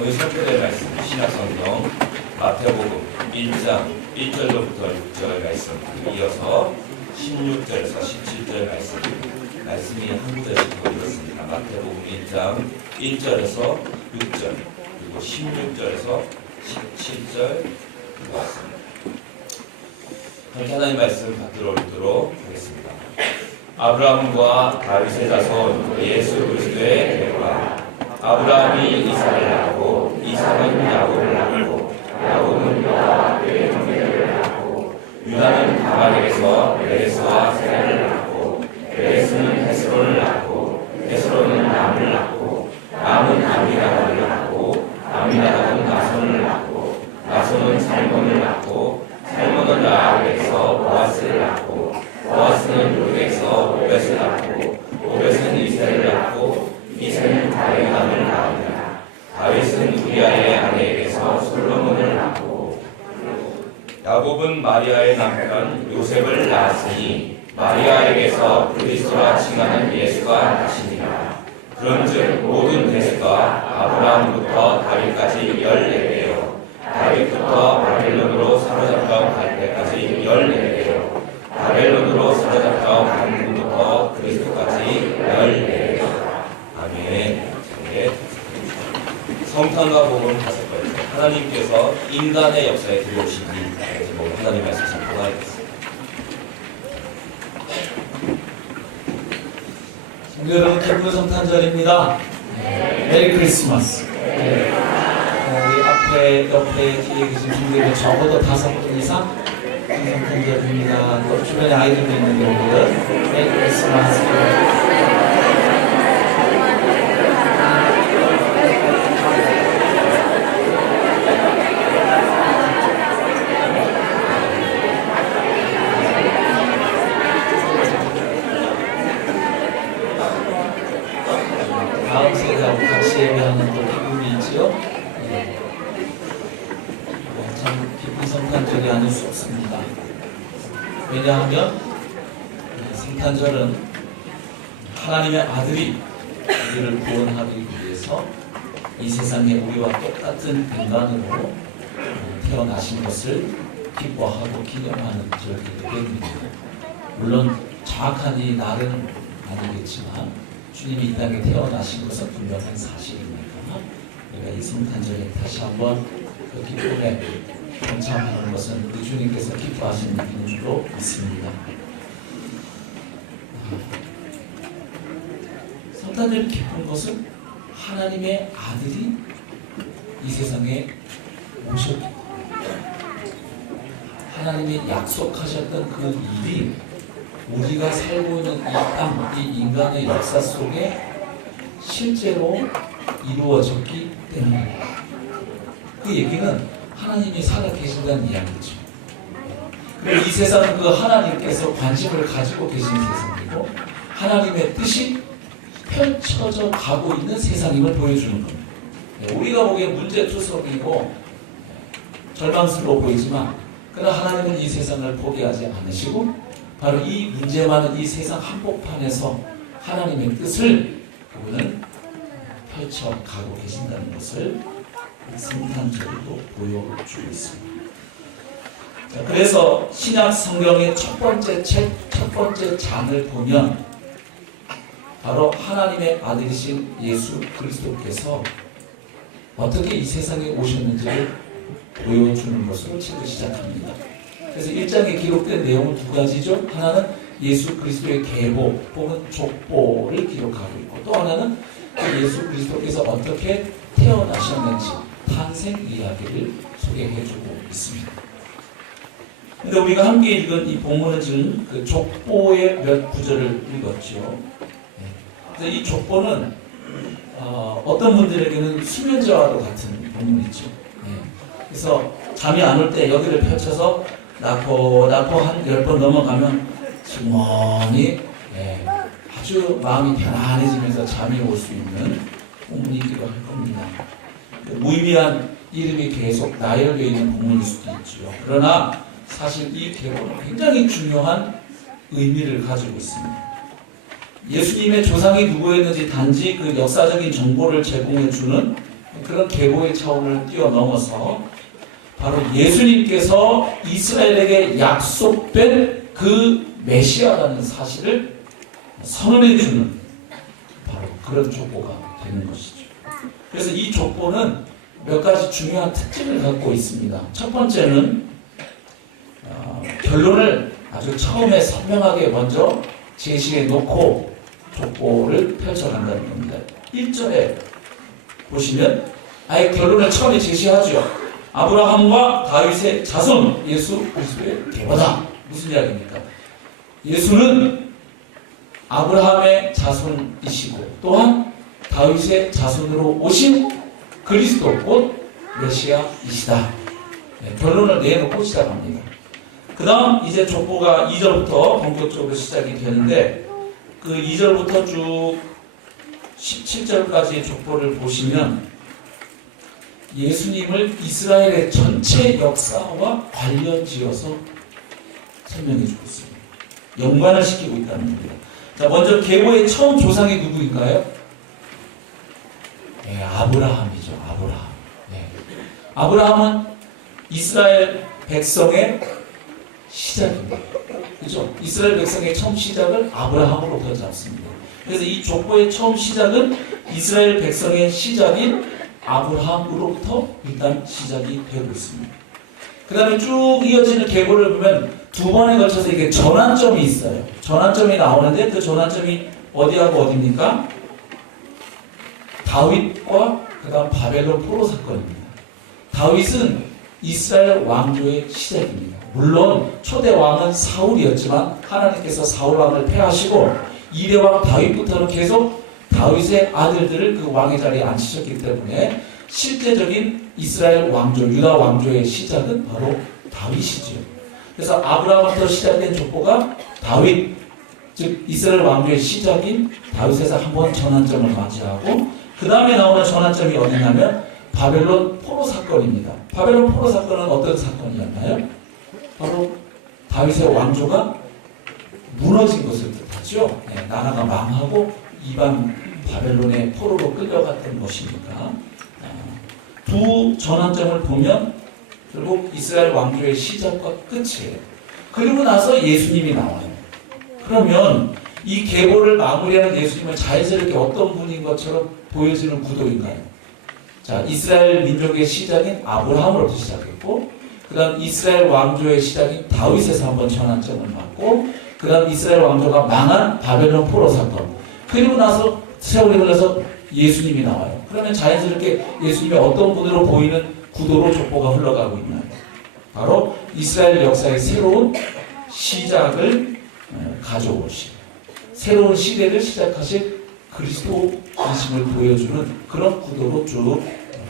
오늘 선포될 말씀 신약성경 마태복음 1장 1절로부터 6절 말씀 이어서 16절에서 17절 말씀이 한 구절씩 보겠습니다. 마태복음 1장 1절에서 6절 그리고 16절에서 17절 말씀 함께 하나님 말씀 받들어 오도록 하겠습니다. 아브라함과 다윗의 자손 예수 그리스도의 대가 아브라함이 이삭을 낳고 이삭은 야곱을 낳고 야곱은 유다와 그의 형제들을 낳고 유다는 다말에게서 베레스와 세라를 낳고 베레스는 헤스론을 낳고 헤스론은 남을 낳고 남은 아미나답을 낳고 아미나답은 나손을 낳고 나손은 살몬을 낳고 살몬은 라합에게서 보아스를 낳고 보아스는 룻에게서 오벳을 낳고 오벳은 이새를 낳고 이새는 다윗을 낳으니라. 다윗은 우리아의 아내에게서 솔로몬을 낳고 야곱은 마리아의 남편 요셉을 낳았으니 마리아에게서 그리스도라 칭하는 예수가 나시니라. 그런즉 모든 대수가 아브라함부터 다윗까지 14배요 다윗부터 바벨론으로 사로잡혀 갈 때까지 14배요 바벨론으로 사로잡혀 간 분부터 그리스도까지 14배요. 아멘. 성탄과 복음 5번째 하나님께서 인간의 역사에 들어오신 일 제목으로 하나님 말씀 전하겠습니다. 성도 여러분, 기쁜 성탄절입니다. 메리 크리스마스. 우리 앞에, 옆에, 뒤에 계신 분들은 적어도 5분 이상 성탄절입니다. 또 주변에 아이들도 있는 경우는 메리 크리스마스. 다음 세대하고 같이 예배하는 또 기쁨이 있지요. 참 기쁜 성탄절이 아닐 수 없습니다. 왜냐하면 성탄절은 하나님의 아들이 우리를 구원하기 위해서 이 세상에 우리와 똑같은 인간으로 태어나신 것을 기뻐하고 기념하는 절기이기 때문입니다. 물론 정확한 이 날은 아니겠지만 주님이 이 땅에 태어나신 것은 분명한 사실이니까 우리가 이 성탄절에 다시 한번 그 기쁨에 동참하는 것은 우리 주님께서 기뻐하시는 일인 줄로 믿습니다. 성탄절이 기쁜 것은 하나님의 아들이 이 세상에 오셨기 때문입니다. 하나님이 약속하셨던 그 일이 우리가 살고 있는 이 땅, 이 인간의 역사 속에 실제로 이루어졌기 때문입니다. 그 얘기는 하나님이 살아계신다는 이야기죠. 그리고 이 세상은 그 하나님께서 관심을 가지고 계신 세상이고 하나님의 뜻이 펼쳐져 가고 있는 세상임을 보여주는 겁니다. 우리가 보기에 문제투성이고 절망스러워 보이지만 그러나 하나님은 이 세상을 포기하지 않으시고 바로 이 문제 많은 이 세상 한복판에서 하나님의 뜻을 그분은 펼쳐가고 계신다는 것을 성탄절로 보여주고 있습니다. 자, 그래서 신약 성경의 첫 번째 책, 첫 번째 장을 보면 바로 하나님의 아들이신 예수 그리스도께서 어떻게 이 세상에 오셨는지를 보여주는 것으로 책을 시작합니다. 그래서 1장에 기록된 내용은 두 가지죠. 하나는 예수 그리스도의 계보 혹은 족보를 기록하고 있고 또 하나는 예수 그리스도께서 어떻게 태어나셨는지 탄생 이야기를 소개해주고 있습니다. 근데 우리가 함께 읽은 이 본문은 지금 그 족보의 몇 구절을 읽었죠. 그래서 이 족보는 어떤 분들에게는 수면제와도 같은 본문이죠. 그래서 잠이 안 올 때 여기를 펼쳐서 낳고 한 10번 넘어가면 주머니 아주 마음이 편안해지면서 잠이 올 수 있는 본문이기도 할 겁니다. 무의미한 이름이 계속 나열되어 있는 본문일 수도 있죠. 그러나 사실 이 계보는 굉장히 중요한 의미를 가지고 있습니다. 예수님의 조상이 누구였는지 단지 그 역사적인 정보를 제공해주는 그런 계보의 차원을 뛰어넘어서 바로 예수님께서 이스라엘에게 약속된 그 메시아라는 사실을 선언해 주는 바로 그런 족보가 되는 것이죠. 그래서 이 족보는 몇 가지 중요한 특징을 갖고 있습니다. 첫 번째는 결론을 아주 처음에 선명하게 먼저 제시해 놓고 족보를 펼쳐간다는 겁니다. 1절에 보시면 아예 결론을 처음에 제시하죠. 아브라함과 다윗의 자손 예수 그리스도의 계보다. 무슨 이야기입니까? 예수는 아브라함의 자손이시고 또한 다윗의 자손으로 오신 그리스도 곧 메시아이시다. 네, 결론을 내놓고 시작합니다. 그 다음 이제 족보가 2절부터 본격적으로 시작이 되는데 그 2절부터 쭉 17절까지 족보를 보시면 예수님을 이스라엘의 전체 역사와 관련지어서 설명해 주고 있습니다. 연관을 시키고 있다는 겁니다. 자, 먼저 계보의 처음 조상이 누구인가요? 네, 아브라함이죠. 아브라함. 네. 아브라함은 이스라엘 백성의 시작입니다. 그렇죠? 이스라엘 백성의 처음 시작을 아브라함으로부터 잡습니다. 그래서 이 족보의 처음 시작은 이스라엘 백성의 시작인 아브라함으로부터 일단 시작이 되고 있습니다. 그 다음에 쭉 이어지는 계보를 보면 두 번에 걸쳐서 이게 전환점이 있어요. 전환점이 나오는데 그 전환점이 어디하고 어디입니까? 다윗과 그 다음 바벨론 포로 사건입니다. 다윗은 이스라엘 왕조의 시작입니다. 물론 초대 왕은 사울이었지만 하나님께서 사울 왕을 패하시고 2대 왕 다윗부터는 계속 다윗의 아들들을 그 왕의 자리에 앉히셨기 때문에 실제적인 이스라엘 왕조, 유다 왕조의 시작은 바로 다윗이지요. 그래서 아브라함부터 시작된 족보가 다윗, 즉 이스라엘 왕조의 시작인 다윗에서 한번 전환점을 맞이하고 그 다음에 나오는 전환점이 어디냐면 바벨론 포로 사건입니다. 바벨론 포로 사건은 어떤 사건이었나요? 바로 다윗의 왕조가 무너진 것을 뜻하죠. 네, 나라가 망하고 이방 바벨론의 포로로 끌려갔던 것이니까 두 전환점을 보면 결국 이스라엘 왕조의 시작과 끝이에요. 그리고 나서 예수님이 나와요. 그러면 이 계보를 마무리하는 예수님은 자연스럽게 어떤 분인 것처럼 보여지는 구도인가요? 자, 이스라엘 민족의 시작인 아브라함으로부터 시작했고 그 다음 이스라엘 왕조의 시작인 다윗에서 한번 전환점을 맞고 그 다음 이스라엘 왕조가 망한 바벨론 포로 사건 그리고 나서 세월이 흘러서 예수님이 나와요. 그러면 자연스럽게 예수님이 어떤 분으로 보이는 구도로 족보가 흘러가고 있나요? 바로 이스라엘 역사의 새로운 시작을 가져오신 새로운 시대를 시작하실 그리스도이심을 보여주는 그런 구도로 쭉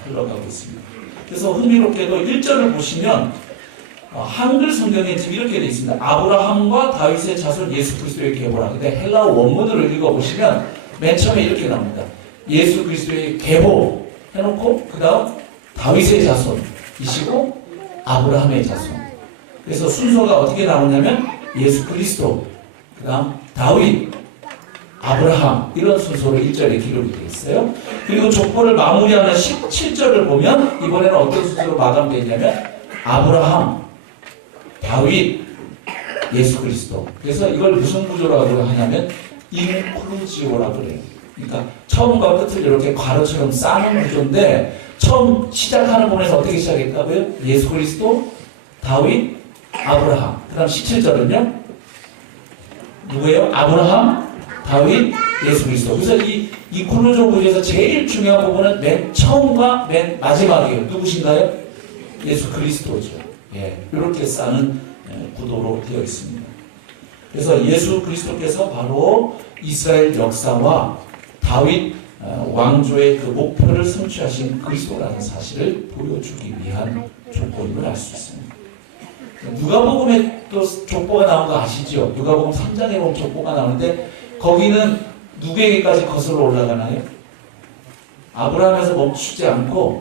흘러가고 있습니다. 그래서 흥미롭게도 1절을 보시면 한글 성경에 지금 이렇게 되어 있습니다. 아브라함과 다윗의 자손 예수 그리스도의 계보라. 근데 헬라어 원문으로 읽어보시면 맨 처음에 이렇게 나옵니다. 예수 그리스도의 계보 해놓고 그 다음 다윗의 자손이시고 아브라함의 자손. 그래서 순서가 어떻게 나오냐면 예수 그리스도, 그 다음 다윗, 아브라함 이런 순서로 1절에 기록이 되어 있어요. 그리고 족보를 마무리하는 17절을 보면 이번에는 어떤 순서로 마감되어 있냐면 아브라함, 다윗, 예수 그리스도. 그래서 이걸 무슨 구조라고 하냐면 인클루지오라고 그래요. 그러니까 처음과 끝을 이렇게 괄호처럼 쌓는 구조인데 처음 시작하는 부분에서 어떻게 시작했다고요? 예수 그리스도, 다윗, 아브라함. 그 다음 17절은요? 누구예요? 아브라함, 다윗, 예수 그리스도. 그래서 이 콜로조 구조에서 제일 중요한 부분은 맨 처음과 맨 마지막이에요. 누구신가요? 예수 그리스도죠. 예, 이렇게 쌓는 구도로 되어 있습니다. 그래서 예수 그리스도께서 바로 이스라엘 역사와 다윗 왕조의 그 목표를 성취하신 그리스도라는 사실을 보여주기 위한 조건임을 알 수 있습니다. 누가복음에 또 족보가 나온 거 아시죠? 누가복음 3장에 보면 족보가 나오는데 거기는 누구에게까지 거슬러 올라가나요? 아브라함에서 멈추지 않고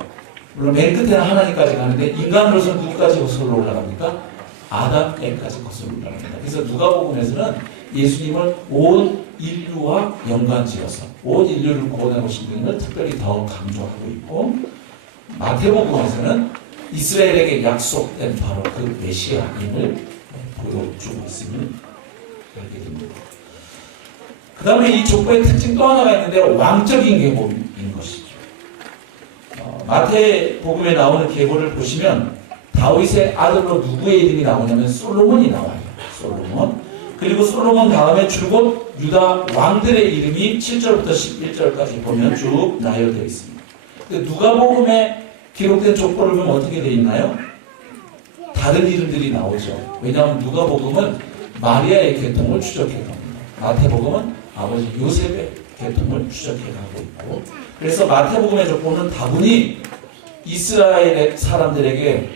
물론 맨 끝에는 하나님까지 가는데 인간으로서는 누구까지 거슬러 올라갑니까? 아담에게까지 거슬러 올라갑니다. 그래서 누가복음에서는 예수님을 온 인류와 연관지어서 온 인류를 구원하고 싶은 것을 특별히 더 강조하고 있고, 마태복음에서는 이스라엘에게 약속된 바로 그 메시아임을 보여주고 있음을 알게 됩니다. 그 다음에 이 족보의 특징 또 하나가 있는데 왕적인 계보인 것이죠. 마태복음에 나오는 계보를 보시면 다윗의 아들로 누구의 이름이 나오냐면 솔로몬이 나와요. 솔로몬. 그리고 솔로몬 다음에 줄곧 유다 왕들의 이름이 7절부터 11절까지 보면 쭉 나열되어 있습니다. 누가복음에 기록된 족보를 보면 어떻게 되어 있나요? 다른 이름들이 나오죠. 왜냐하면 누가복음은 마리아의 계통을 추적해 갑니다. 마태복음은 아버지 요셉의 계통을 추적해 가고 있고, 그래서 마태복음의 족보는 다분히 이스라엘의 사람들에게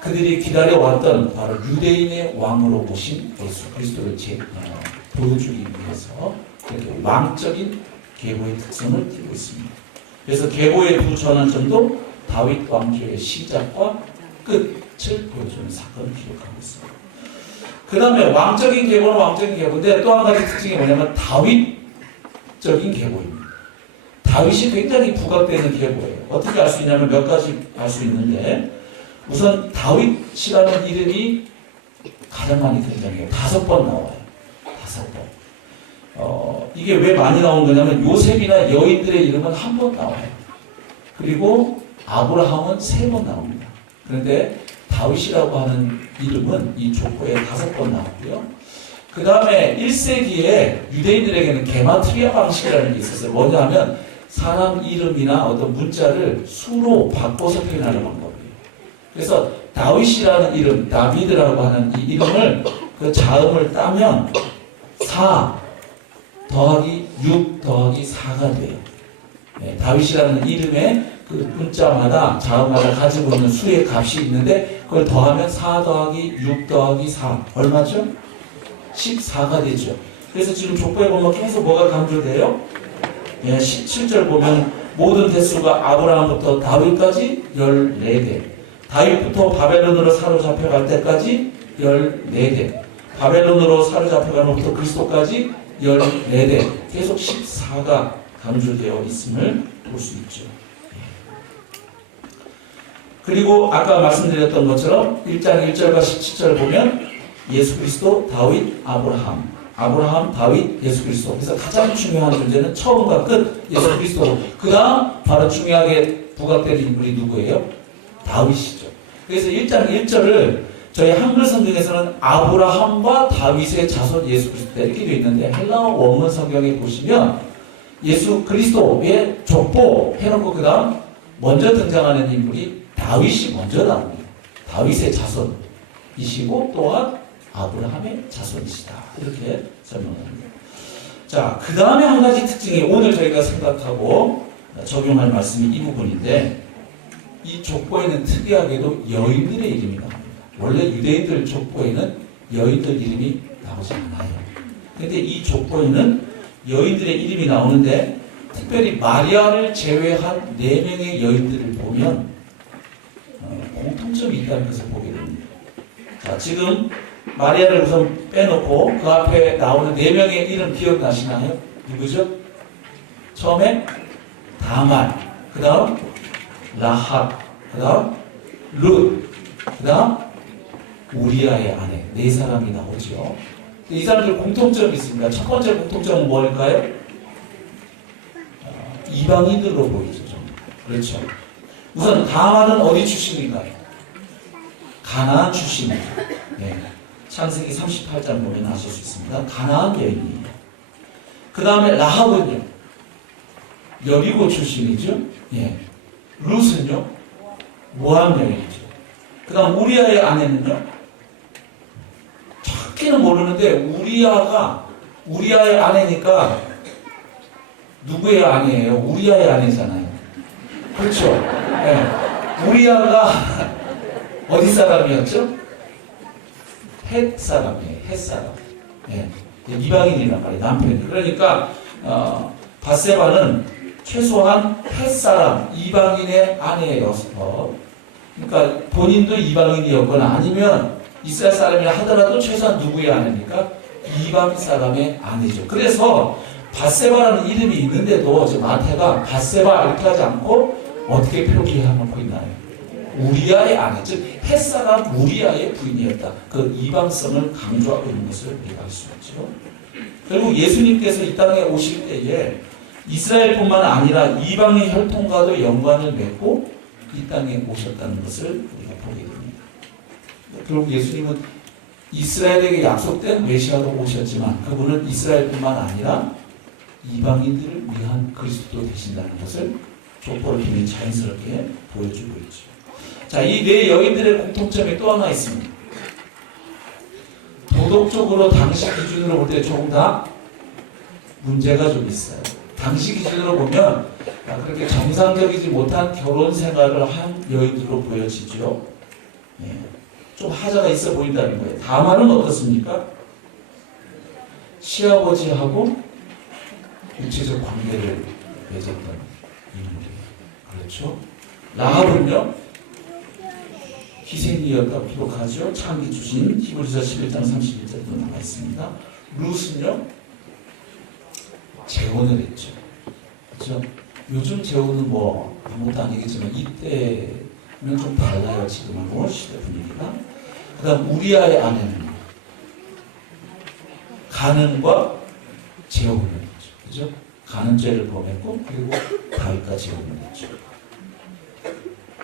그들이 기다려왔던 바로 유대인의 왕으로 오신 예수 그리스도를 보여주기 위해서 이렇게 왕적인 계보의 특성을 띠고 있습니다. 그래서 계보의 두 전환점도 다윗 왕조의 시작과 끝을 보여주는 사건을 기록하고 있습니다. 그 다음에 왕적인 계보는 왕적인 계보인데 또 한 가지 특징이 뭐냐면 다윗적인 계보입니다. 다윗이 굉장히 부각되는 계보예요. 어떻게 알 수 있냐면 몇 가지 알 수 있는데, 우선 다윗이라는 이름이 가장 많이 등장해요. 5번 나와요. 5번. 이게 왜 많이 나온 거냐면 요셉이나 여인들의 이름은 한 번 나와요. 그리고 아브라함은 3번 나옵니다. 그런데 다윗이라고 하는 이름은 이 족보에 5번 나오고요. 그 다음에 1세기에 유대인들에게는 게마트리아 방식이라는 게 있었어요. 뭐냐면 사람 이름이나 어떤 문자를 수로 바꿔서 표현하는 방법이에요. 그래서 다윗이라는 이름, 다비드라고 하는 이 이름을 그 자음을 따면 4 더하기 6 더하기 4가 돼요. 네, 다윗이라는 이름의 그 문자마다 자음마다 가지고 있는 수의 값이 있는데 그걸 더하면 4 더하기 6 더하기 4 얼마죠? 14가 되죠. 그래서 지금 족보에 보면 계속 뭐가 강조돼요? 예, 17절 보면 모든 대수가 아브라함부터 다윗까지 14대, 다윗부터 바벨론으로 사로잡혀 갈 때까지 14대, 바벨론으로 사로잡혀간 후부터 그리스도까지 14대, 계속 14가 강조되어 있음을 볼 수 있죠. 그리고 아까 말씀드렸던 것처럼 1장 1절과 17절을 보면 예수 그리스도, 다윗, 아브라함, 다윗, 예수 그리스도. 그래서 가장 중요한 존재는 처음과 끝 예수 그리스도. 그 다음 바로 중요하게 부각되는 인물이 누구예요? 다윗이죠. 그래서 1장 1절을 저희 한글 성경에서는 아브라함과 다윗의 자손 예수 그리스도 이렇게 되어 있는데, 헬라어 원문 성경에 보시면 예수 그리스도의 족보 해놓고 그 다음 먼저 등장하는 인물이 다윗이 먼저 나옵니다. 다윗의 자손이시고 또한 아브라함의 자손이시다. 이렇게 설명합니다. 자, 그 다음에 한 가지 특징이 오늘 저희가 생각하고 적용할 말씀이 이 부분인데, 이 족보에는 특이하게도 여인들의 이름이 나옵니다. 원래 유대인들 족보에는 여인들 이름이 나오지 않아요. 그런데 이 족보에는 여인들의 이름이 나오는데, 특별히 마리아를 제외한 4명의 여인들을 보면 공통점이 있다는 것을 보게 됩니다. 자, 지금 마리아를 우선 빼놓고 그 앞에 나오는 4명의 이름 기억나시나요? 누구죠? 처음에 다말, 그 다음 라합, 그 다음 룻, 그 다음 우리아의 아내, 4사람이 나오죠. 이 사람들 공통점이 있습니다. 첫 번째 공통점은 뭘까요? 이방인들로 보이죠. 좀. 그렇죠. 우선 다말은 어디 출신인가요? 가나안 출신이죠. 네. 창세기 38장 보면 아실 수 있습니다. 가나안 여인이에요. 그 다음에 라합은요, 여리고 출신이죠. 예. 룻은요, 모함 여인이죠. 그 다음 우리아의 아내는요, 정확히는 모르는데 우리아의 아내니까 누구의 아내예요? 우리아의 아내잖아요. 그렇죠. 예. 우리아가 어디 사람이었죠? 헷 사람이에요. 헷 사람. 예. 이방인이란 말이에요. 남편이. 그러니까 밧세바는 최소한 헷 사람, 이방인의 아내여서, 그러니까 본인도 이방인이었거나 아니면 이스라엘 사람이라 하더라도 최소한 누구의 아내입니까? 이방 사람의 아내죠. 그래서 밧세바라는 이름이 있는데도 지금 마태가 밧세바 이렇게 하지 않고 어떻게 표기해놓고 있나요? 우리아의 아내, 즉 햇사가 우리아의 부인이었다. 그 이방성을 강조하고 있는 것을 우리가 알 수 있죠. 결국 예수님께서 이 땅에 오실 때에 이스라엘뿐만 아니라 이방의 혈통과도 연관을 맺고 이 땅에 오셨다는 것을 우리가 보게 됩니다. 결국 예수님은 이스라엘에게 약속된 메시아로 오셨지만 그분은 이스라엘뿐만 아니라 이방인들을 위한 그리스도 되신다는 것을 족보를 통해 자연스럽게 보여주고 있죠. 자, 이 네 여인들의 공통점이 또 하나 있습니다. 도덕적으로 당시 기준으로 볼 때 조금 다 문제가 좀 있어요. 당시 기준으로 보면 그렇게 정상적이지 못한 결혼 생활을 한 여인들로 보여지죠. 예, 좀 하자가 있어 보인다는 거예요. 다만은 어떻습니까? 시아버지하고 육체적 관계를 맺었던 인물이에요. 그렇죠? 라합은요, 희생이었다고 기록하죠. 창기 주신 히브리서 11장 31절도 나와 있습니다. 룻은요, 재혼을 했죠. 그렇죠? 요즘 재혼은 뭐 아무것도 아니겠지만 이때는 좀 달라요. 지금하고 시대 분위기가. 그 다음 우리아의 아내는 간음과 재혼을 했죠. 그죠? 간음죄를 범했고 그리고 다윗과 재혼을 했죠.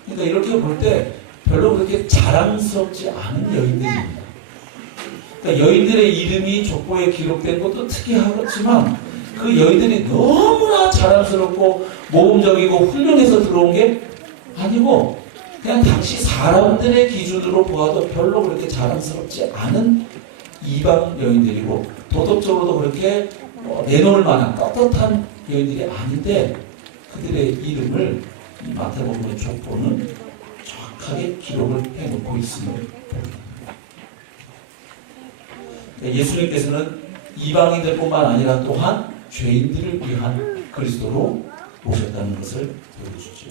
그러니까 이렇게 볼 때 별로 그렇게 자랑스럽지 않은 여인들입니다. 그러니까 여인들의 이름이 족보에 기록된 것도 특이하지만 그 여인들이 너무나 자랑스럽고 모범적이고 훌륭해서 들어온 게 아니고 그냥 당시 사람들의 기준으로 보아도 별로 그렇게 자랑스럽지 않은 이방 여인들이고 도덕적으로도 그렇게 내놓을 만한 떳떳한 여인들이 아닌데 그들의 이름을 이 마태복음의 족보는 정확하게 기록을 해놓고 있음을 봅니다. 예수님께서는 이방인들뿐만 아니라 또한 죄인들을 위한 그리스도로 오셨다는 것을 보여주죠.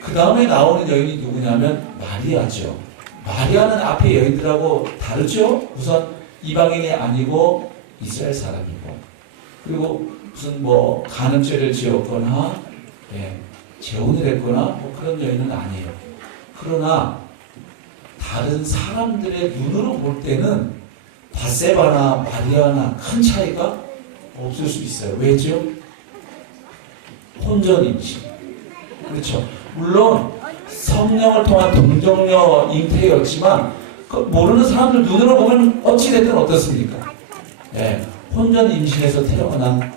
그 다음에 나오는 여인이 누구냐면 마리아죠. 마리아는 앞에 여인들하고 다르죠. 우선 이방인이 아니고 이스라엘 사람이고 그리고 무슨 뭐 간음죄를 지었거나 재혼을 했거나 뭐 그런 여인은 아니에요. 그러나 다른 사람들의 눈으로 볼 때는 밧세바나 마리아나 큰 차이가 없을 수 있어요. 왜죠? 혼전 임신. 그렇죠. 물론 성령을 통한 동정녀 잉태였지만 그 모르는 사람들 눈으로 보면 어찌됐든 어떻습니까? 혼전 임신에서 태어난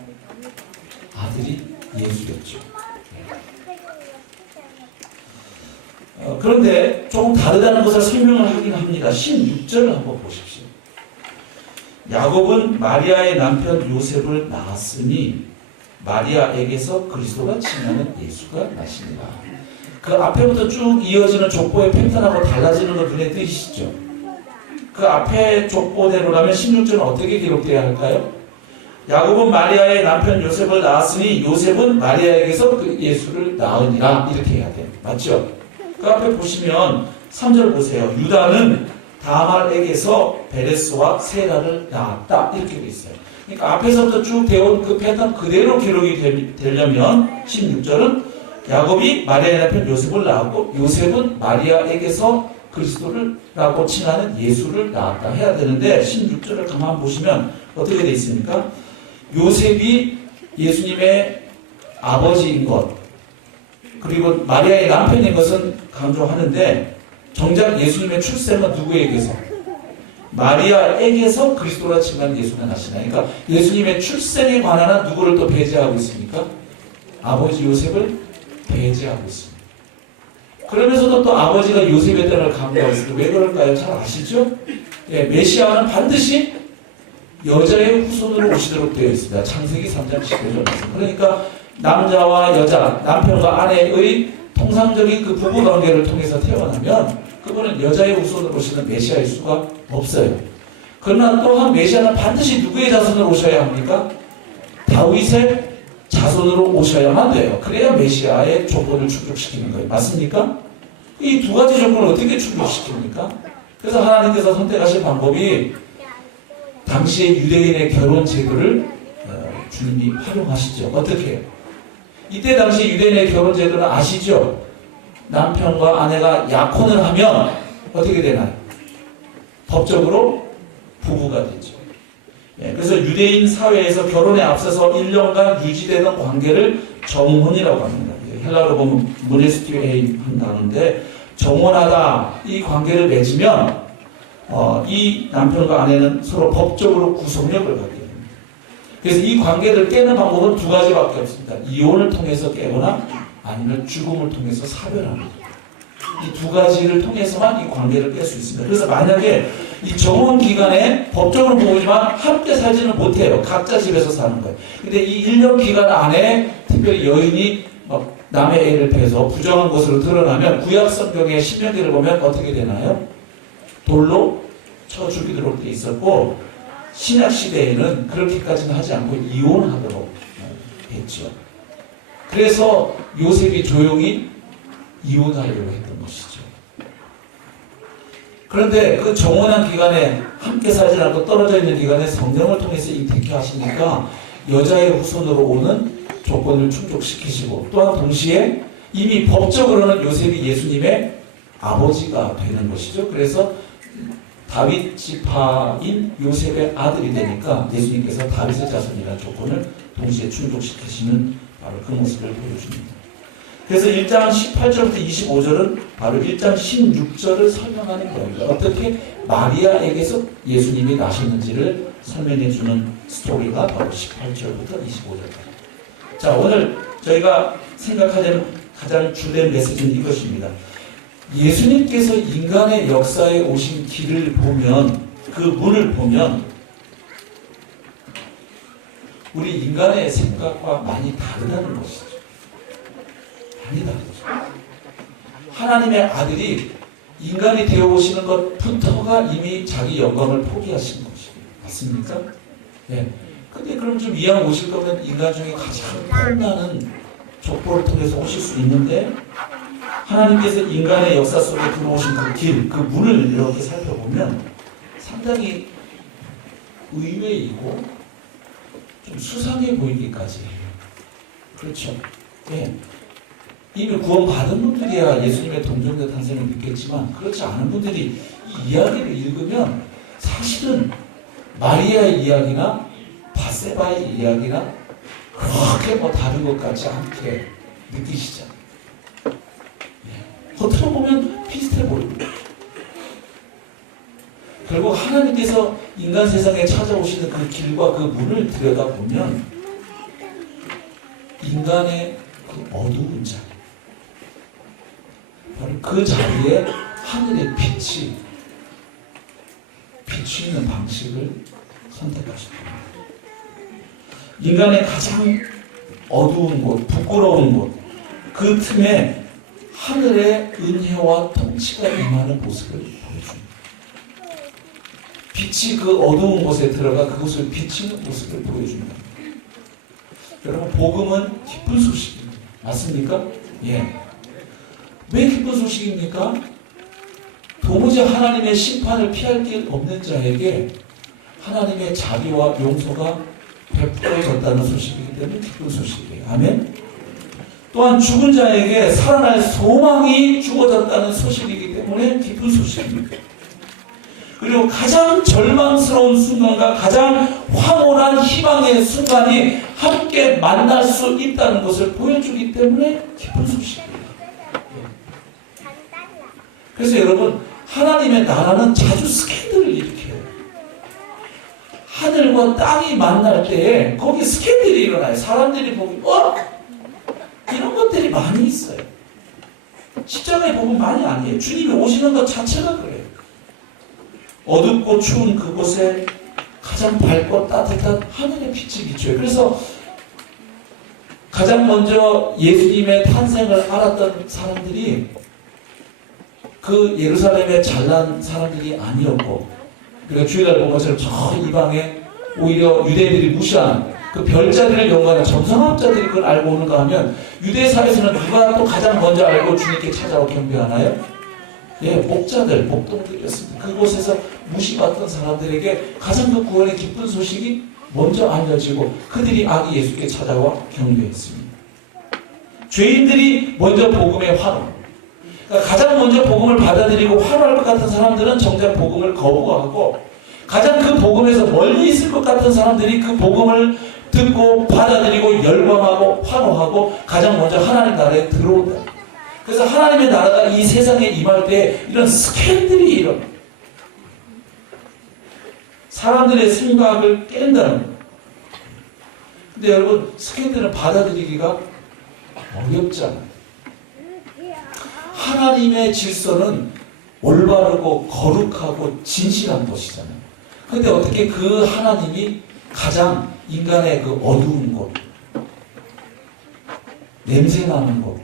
아들이 예수였죠. 그런데 조금 다르다는 것을 설명을 하긴 합니다. 16절을 한번 보십시오. 야곱은 마리아의 남편 요셉을 낳았으니 마리아에게서 그리스도가 칭하는 예수가 나시니라. 그 앞에부터 쭉 이어지는 족보의 패턴하고 달라지는 걸 눈에 띄시죠? 그 앞에 족보대로라면 16절은 어떻게 기록되어야 할까요? 야곱은 마리아의 남편 요셉을 낳았으니 요셉은 마리아에게서 그 예수를 낳으니라. 이렇게 해야 돼요. 맞죠? 그 앞에 보시면 3절 보세요. 유다는 다말에게서 베레스와 세라를 낳았다. 이렇게 돼 있어요. 그러니까 앞에서부터 쭉 배운 그 패턴 그대로 기록이 되려면 16절은 야곱이 마리아의 남편 요셉을 낳았고 요셉은 마리아에게서 그리스도를 라고 칭하는 예수를 낳았다 해야 되는데 16절을 가만 보시면 어떻게 돼 있습니까? 요셉이 예수님의 아버지인 것 그리고 마리아의 남편인 것은 강조하는데 정작 예수님의 출생은 누구에게서? 마리아에게서 그리스도라 칭하는 예수가 나시나. 그러니까 예수님의 출생에 관한 한 누구를 또 배제하고 있습니까? 아버지 요셉을 배제하고 있습니다. 그러면서도 또 아버지가 요셉이었다는 걸 강조하고 있습니다. 왜 그럴까요? 잘 아시죠? 메시아는 반드시 여자의 후손으로 오시도록 되어 있습니다. 창세기 3장 15절에서. 그러니까 남자와 여자, 남편과 아내의 통상적인 그 부부관계를 통해서 태어나면 그분은 여자의 후손으로 오시는 메시아일 수가 없어요. 그러나 또한 메시아는 반드시 누구의 자손으로 오셔야 합니까? 다윗의 자손으로 오셔야만 돼요. 그래야 메시아의 조건을 충족시키는 거예요. 맞습니까? 이 두 가지 조건을 어떻게 충족시킵니까? 그래서 하나님께서 선택하신 방법이 당시의 유대인의 결혼 제도를 주님이 활용하시죠. 어떻게 해요? 이때 당시 유대인의 결혼 제도는 아시죠? 남편과 아내가 약혼을 하면 어떻게 되나요? 법적으로 부부가 되죠. 그래서 유대인 사회에서 결혼에 앞서서 1년간 유지되던 관계를 정혼이라고 합니다. 헬라로 보면 무네스티에 한다는데 정혼하다 이 관계를 맺으면 이 남편과 아내는 서로 법적으로 구속력을 갖게 됩니다. 그래서 이 관계를 깨는 방법은 두 가지밖에 없습니다. 이혼을 통해서 깨거나 아니면 죽음을 통해서 사별합니다. 이 두 가지를 통해서만 이 관계를 깰 수 있습니다. 그래서 만약에 이 정혼 기간에 법적으로 보지만 함께 살지는 못해요. 각자 집에서 사는 거예요. 근데 이 1년 기간 안에 특별히 여인이 막 남의 애를 패서 부정한 것으로 드러나면 구약 성경의 신명기를 보면 어떻게 되나요? 돌로 쳐 죽이도록 돼 있었고 신약 시대에는 그렇게까지는 하지 않고 이혼하도록 했죠. 그래서 요셉이 조용히 이혼하려고 했던 것이죠. 그런데 그 정혼한 기간에 함께 살지 않고 떨어져 있는 기간에 성령을 통해서 인택해 하시니까 여자의 후손으로 오는 조건을 충족시키시고 또한 동시에 이미 법적으로는 요셉이 예수님의 아버지가 되는 것이죠. 그래서 다윗 지파인 요셉의 아들이 되니까 예수님께서 다윗의 자손이라는 조건을 동시에 충족시키시는 바로 그 모습을 보여줍니다. 그래서 1장 18절부터 25절은 바로 1장 16절을 설명하는 거예요. 어떻게 마리아에게서 예수님이 나셨는지를 설명해 주는 스토리가 바로 18절부터 25절까지. 자, 오늘 저희가 생각하자는 가장 주된 메시지는 이것입니다. 예수님께서 인간의 역사에 오신 길을 보면, 그 문을 보면 우리 인간의 생각과 많이 다르다는 것이죠. 많이 다르죠. 하나님의 아들이 인간이 되어 오시는 것부터가 이미 자기 영광을 포기하신 것이에요. 맞습니까? 네. 근데 그럼 좀 이왕 오실 거면 인간 중에 가장 폼나는 족보를 통해서 오실 수 있는데 하나님께서 인간의 역사 속에 들어오신 그 길, 그 문을 이렇게 살펴보면 상당히 의외이고 좀 수상해 보이기까지 해요. 그렇죠? 네. 이미 구원받은 분들이야 예수님의 동정자 탄생을 믿겠지만 그렇지 않은 분들이 이 이야기를 읽으면 사실은 마리아의 이야기나 바세바의 이야기나 그렇게 다른 것 같지 않게 느끼시죠. 겉으로 보면 비슷해 보입니다. 결국 하나님께서 인간 세상에 찾아오시는 그 길과 그 문을 들여다보면 인간의 그 어두운 자리, 바로 그 자리에 하늘의 빛이 비추는 방식을 선택하십니다. 인간의 가장 어두운 곳, 부끄러운 곳, 그 틈에 하늘의 은혜와 통치가 임하는 모습을 보여줍니다. 빛이 그 어두운 곳에 들어가 그곳을 비치는 모습을 보여줍니다. 여러분, 복음은 기쁜 소식입니다. 맞습니까? 예. 왜 기쁜 소식입니까? 도무지 하나님의 심판을 피할 길 없는 자에게 하나님의 자비와 용서가 베풀어졌다는 소식이기 때문에 기쁜 소식이에요. 아멘? 또한 죽은 자에게 살아날 소망이 주어졌다는 소식이기 때문에 기쁜 소식입니다. 그리고 가장 절망스러운 순간과 가장 황홀한 희망의 순간이 함께 만날 수 있다는 것을 보여주기 때문에 기쁜 소식이에요. 그래서 여러분, 하나님의 나라는 자주 스캔들을 일으켜요. 하늘과 땅이 만날 때에 거기 스캔들이 일어나요. 사람들이 보기, 이런 것들이 많이 있어요. 십자가의 복음 많이 아니에요. 주님이 오시는 것 자체가 그래요. 어둡고 추운 그곳에 가장 밝고 따뜻한 하늘의 빛이 비춰요. 그래서 가장 먼저 예수님의 탄생을 알았던 사람들이 그 예루살렘의 잘난 사람들이 아니었고, 우리가 주일날 본 것처럼 저 이방에 오히려 유대인들이 무시하는 그 별자리를 연구하는 점성학자들이 그걸 알고 오는가 하면 유대 사회에서는 누가 또 가장 먼저 알고 주님께 찾아와 경배하나요? 목자들, 목동들이었습니다. 그곳에서 무시받던 사람들에게 가장 그 구원의 기쁜 소식이 먼저 알려지고 그들이 아기 예수께 찾아와 경배했습니다. 죄인들이 먼저 복음에 환호. 그러니까 가장 먼저 복음을 받아들이고 환호할 것 같은 사람들은 정작 복음을 거부하고 가장 그 복음에서 멀리 있을 것 같은 사람들이 그 복음을 듣고 받아들이고 열광하고 환호하고 가장 먼저 하나님 나라에 들어온다. 그래서 하나님의 나라가 이 세상에 임할 때 이런 스캔들이 일어나 사람들의 생각을 깬다는 거예요. 근데 여러분 스캔들을 받아들이기가 어렵잖아요. 하나님의 질서는 올바르고 거룩하고 진실한 것이잖아요. 근데 어떻게 그 하나님이 가장 인간의 그 어두운 곳, 냄새나는 곳,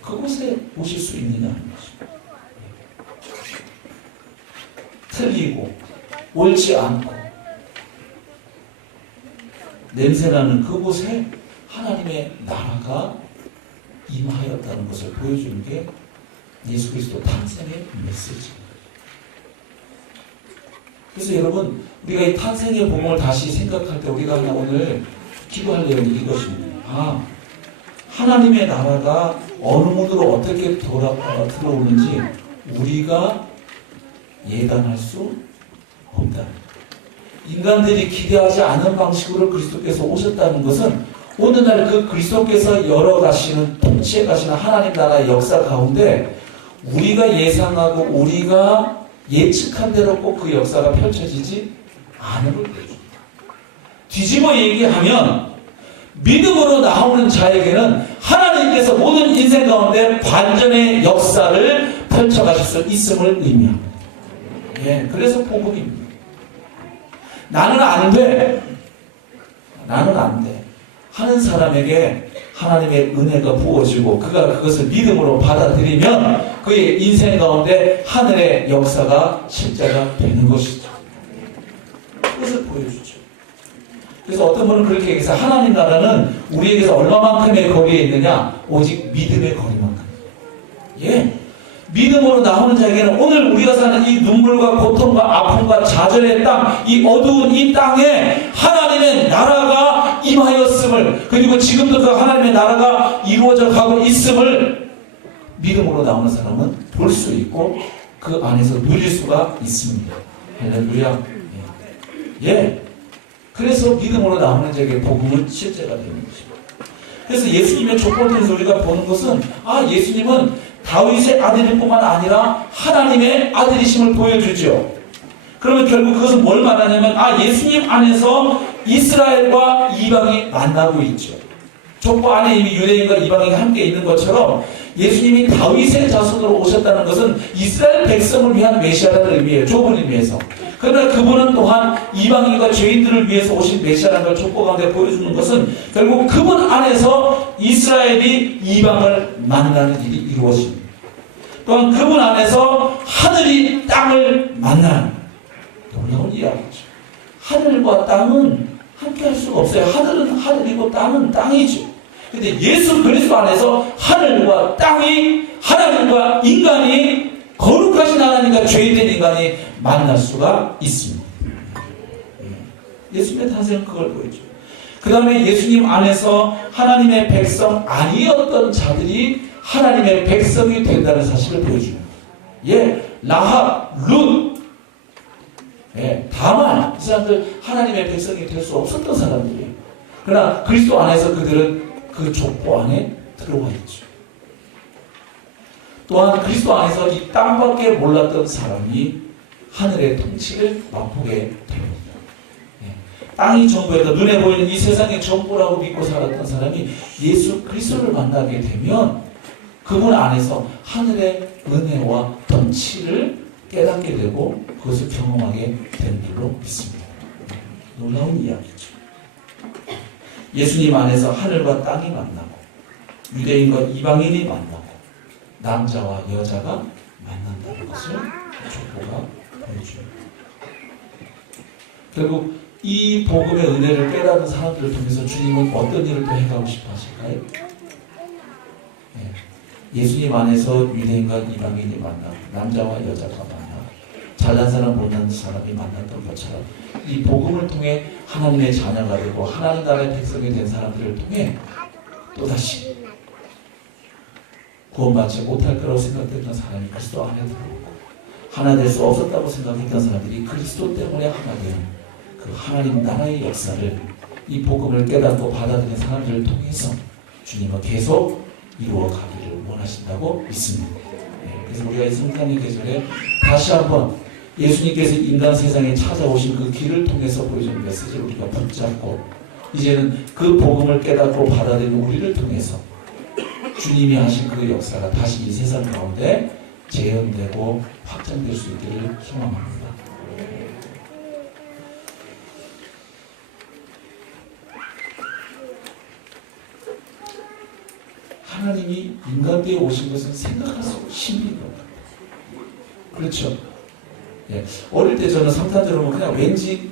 그곳에 오실 수 있느냐는 것입니다. 틀리고 옳지 않고 냄새나는 그곳에 하나님의 나라가 임하였다는 것을 보여주는 게 예수 그리스도 탄생의 메시지입니다. 그래서 여러분 우리가 이 탄생의 복음을 다시 생각할 때 우리가 그냥 오늘 기도할 내용이 이것입니다. 하나님의 나라가 어느 문으로 어떻게 들어오는지 우리가 예단할 수 없다. 인간들이 기대하지 않은 방식으로 그리스도께서 오셨다는 것은 오늘날 그 그리스도께서 열어가시는 통치해 가시는 하나님 나라의 역사 가운데 우리가 예상하고 우리가 예측한 대로 꼭 그 역사가 펼쳐지지 않음을 보여줍니다. 뒤집어 얘기하면 믿음으로 나오는 자에게는 하나님께서 모든 인생 가운데 반전의 역사를 펼쳐가실 수 있음을 의미합니다. 그래서 복음입니다. 나는 안 돼. 하는 사람에게 하나님의 은혜가 부어지고 그가 그것을 믿음으로 받아들이면 그의 인생 가운데 하늘의 역사가 실제가 되는 것이죠. 그것을 보여주죠. 그래서 어떤 분은 그렇게 얘기해서 하나님 나라는 우리에게서 얼마만큼의 거리에 있느냐? 오직 믿음의 거리만큼. 믿음으로 나오는 자에게는 오늘 우리가 사는 이 눈물과 고통과 아픔과 좌절의 땅, 이 어두운 이 땅에 하나님의 나라가 임하였음을, 그리고 지금도 그 하나님의 나라가 이루어져 가고 있음을 믿음으로 나오는 사람은 볼 수 있고 그 안에서 누릴 수가 있습니다. 할렐루야. 그래서 믿음으로 나오는 자에게 복음은 실제가 되는 것입니다. 그래서 예수님의 족보에서 우리가 보는 것은 예수님은 다윗의 아들일 뿐만 아니라 하나님의 아들이심을 보여주죠. 그러면 결국 그것은 뭘 말하냐면 예수님 안에서 이스라엘과 이방이 만나고 있죠. 족보 안에 이미 유대인과 이방인이 함께 있는 것처럼 예수님이 다윗의 자손으로 오셨다는 것은 이스라엘 백성을 위한 메시아라는 의미예요. 좁은 의미에서. 그러나 그분은 또한 이방인과 죄인들을 위해서 오신 메시아라는 걸 족보 가운데 보여주는 것은 결국 그분 안에서 이스라엘이 이방을 만나는 일이 이루어집니다. 또한 그분 안에서 하늘이 땅을 만나는 놀라운 이야기죠. 하늘과 땅은 함께 할 수가 없어요. 하늘은 하늘이고 땅은 땅이죠. 근데 예수 그리스도 안에서 하늘과 땅이, 하나님과 인간이, 거룩하신 하나님과 죄인된 인간이 만날 수가 있습니다. 예수님의 탄생은 그걸 보여줘요. 그 다음에 예수님 안에서 하나님의 백성 아니었던 자들이 하나님의 백성이 된다는 사실을 보여줍니다. 라합, 룻, 다만 이 사람들 하나님의 백성이 될 수 없었던 사람들이에요. 그러나 그리스도 안에서 그들은 그 족보 안에 들어와 있죠. 또한 그리스도 안에서 이 땅밖에 몰랐던 사람이 하늘의 통치를 맛보게 됩니다. 땅이 전부에도 눈에 보이는 이 세상의 전부라고 믿고 살았던 사람이 예수 그리스도를 만나게 되면 그분 안에서 하늘의 은혜와 통치를 깨닫게 되고 그것을 경험하게 되는 줄로 믿습니다. 놀라운 이야기죠. 예수님 안에서 하늘과 땅이 만나고 유대인과 이방인이 만나고 남자와 여자가 만난다는 것을 족보가 보여줍니다. 결국 이 복음의 은혜를 깨닫는 사람들을 통해서 주님은 어떤 일을 또 해가고 싶어 하실까요? 예수님 안에서 유대인과 이방인이 만나, 남자와 여자가 만나, 잘난 사람 못난 사람이 만났던 것처럼 이 복음을 통해 하나님의 자녀가 되고 하나님 나라의 백성이 된 사람들을 통해 또다시 구원받지 못할 거라고 생각했던 사람이 그리스도 안에 들어오고, 하나 될 수 없었다고 생각했던 사람들이 그리스도 때문에 하나 되는 그 하나님 나라의 역사를, 이 복음을 깨닫고 받아들인 사람들을 통해서 주님은 계속 이루어가기를 원하신다고 믿습니다. 그래서 우리가 이 성탄의 계절에 다시 한번 예수님께서 인간 세상에 찾아오신 그 길을 통해서 보여준 메시지를 우리가 붙잡고, 이제는 그 복음을 깨닫고 받아들이는 우리를 통해서 주님이 하신 그 역사가 다시 이 세상 가운데 재현되고 확장될 수 있기를 소망합니다. 하나님이 인간대에 오신 것은 생각할 수 힘든 것 같아요. 그렇죠? 예. 어릴 때 저는 성탄 들으면 그냥 왠지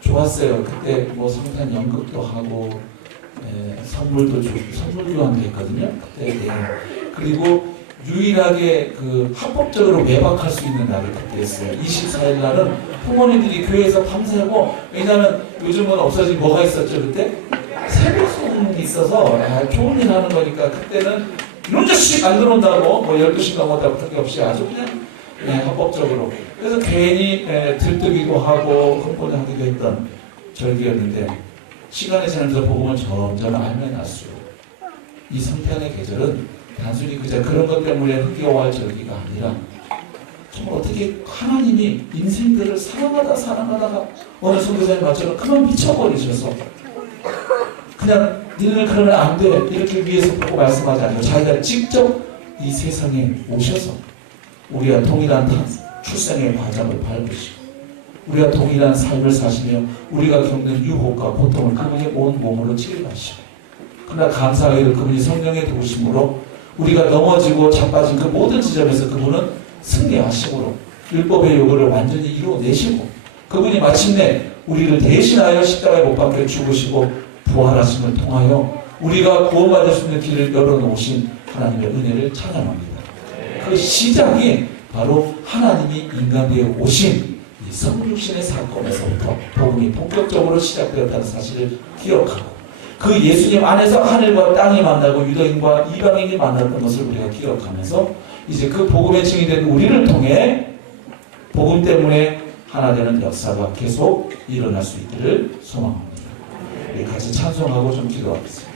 좋았어요. 그때 뭐 성탄 연극도 하고, 선물도 주고, 선물 교환도 했거든요. 그때. 예. 그리고 유일하게 그 합법적으로 외박할 수 있는 날을 그때 했어요. 24일 날은 부모님들이 교회에서 밤새고, 왜냐하면 요즘은 없어진 뭐가 있었죠 그때? 새벽송이 있어서 좋은 일 하는 거니까 그때는 이런 자식 안 들어온다고 뭐 12시간 오다 그런 게 없이 아주 그냥 합법적으로. 그래서 괜히 들뜨기도 하고 흥분을 하기도 했던 절기였는데, 시간이 지나면서 복음을 점점 알면 알수록 이 성탄의 계절은 단순히 그저 그런 것 때문에 흥겨워할 절기가 아니라, 정말 어떻게 하나님이 인생들을 사랑하다가 어느 선교사님 말처럼 그만 미쳐버리셔서 그냥 니네는 그러면 안 돼 이렇게 위에서 보고 말씀하지 않고 자기가 직접 이 세상에 오셔서 우리가 동일한 출생의 과정을 밟으시고 우리가 동일한 삶을 사시며 우리가 겪는 유혹과 고통을 그분이 온 몸으로 치료하시고, 그러나 감사하게도 그분이 성령의 도우심으로 우리가 넘어지고 자빠진 그 모든 지점에서 그분은 승리하심으로 율법의 요구를 완전히 이루어내시고, 그분이 마침내 우리를 대신하여 십자가에 못 박혀 죽으시고 부활하심을 통하여 우리가 구원받을 수 있는 길을 열어놓으신 하나님의 은혜를 찬양합니다. 그 시작이 바로 하나님이 인간되어 오신 이 성육신의 사건에서부터 복음이 본격적으로 시작되었다는 사실을 기억하고, 그 예수님 안에서 하늘과 땅이 만나고 유대인과 이방인이 만났던 것을 우리가 기억하면서 이제 그 복음의 증인된 우리를 통해 복음 때문에 하나 되는 역사가 계속 일어날 수 있기를 소망합니다. 우리 같이 찬송하고 좀 기도하겠습니다.